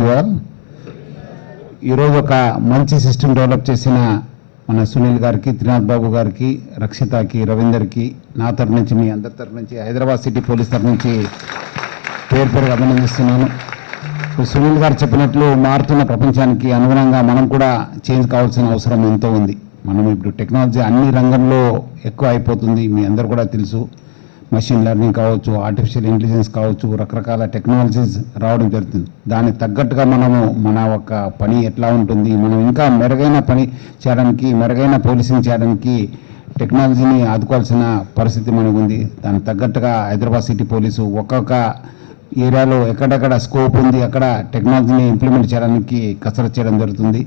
To all. ఈరోజు ఒక మంచి సిస్టమ్ డెవలప్ చేసిన మన సునీల్ గారికి, త్రినాథ్ బాబు గారికి, రక్షితకి, రవీందర్కి నా తరఫు నుంచి, మీ అందరి తరఫు నుంచి, హైదరాబాద్ సిటీ పోలీస్ తరఫు నుంచి పేరుగా అభినందిస్తున్నాను. సునీల్ గారు చెప్పినట్లు మారుతున్న ప్రపంచానికి అనుగుణంగా మనం కూడా చేంజ్ కావాల్సిన అవసరం ఎంతో ఉంది. మనం ఇప్పుడు టెక్నాలజీ అన్ని రంగంలో ఎక్కువ అయిపోతుంది, మీ అందరు కూడా తెలుసు. మెషిన్ లెర్నింగ్ కావచ్చు, ఆర్టిఫిషియల్ ఇంటెలిజెన్స్ కావచ్చు, రకరకాల టెక్నాలజీస్ రావడం జరుగుతుంది. దానికి తగ్గట్టుగా మనము మన ఒక పని ఎట్లా ఉంటుంది, మనం ఇంకా మెరుగైన పని చేయడానికి, మెరుగైన పోలీసింగ్ చేయడానికి టెక్నాలజీని ఆదుకోవాల్సిన పరిస్థితి మనకు ఉంది. దానికి తగ్గట్టుగా హైదరాబాద్ సిటీ పోలీసు ఒక్కొక్క ఏరియాలో ఎక్కడెక్కడ స్కోప్ ఉంది, అక్కడ టెక్నాలజీని ఇంప్లిమెంట్ చేయడానికి కసరత్తు చేయడం జరుగుతుంది.